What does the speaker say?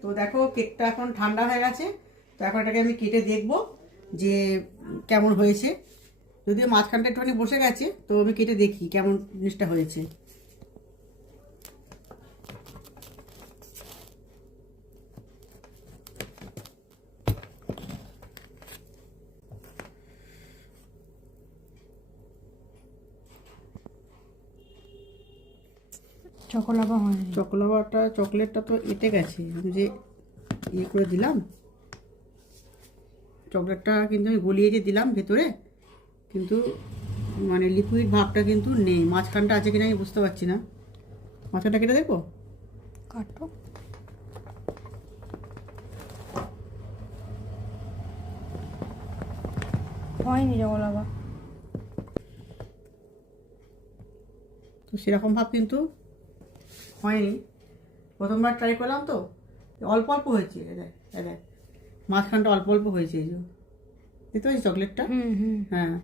তো দেখো কেকটা এখন ঠান্ডা হয়ে গেছে। তো এখন এটাকে আমি কেটে দেখবো যে কেমন হয়েছে। যদিও মাঝখানটা একটুখানি বসে গেছে, তো আমি কেটে দেখি কেমন জিনিসটা হয়েছে। চকোলাভা হয়নি। চকলেটটা তো এঁটে গেছে। আমি যে ইয়ে করে দিলাম, চকলেটটা কিন্তু আমি গলিয়ে যে দিলাম ভেতরে, কিন্তু মানে লিকুইড ভাবটা কিন্তু নেই। মাঝখানটা আছে কিনা আমি বুঝতে পারছি না। মাঝখানটা কেটে দেখবো। কাটো। হয়নি চকোলাভা। তো সেরকম ভাব কিন্তু হয়নি। প্রথমবার ট্রাই করলাম তো অল্প অল্প হয়েছে। দেখ মাঝখানটা অল্প অল্প হয়েছে। এই যে দেখতে পাচ্ছি চকলেটটা। হুম হুম। হ্যাঁ।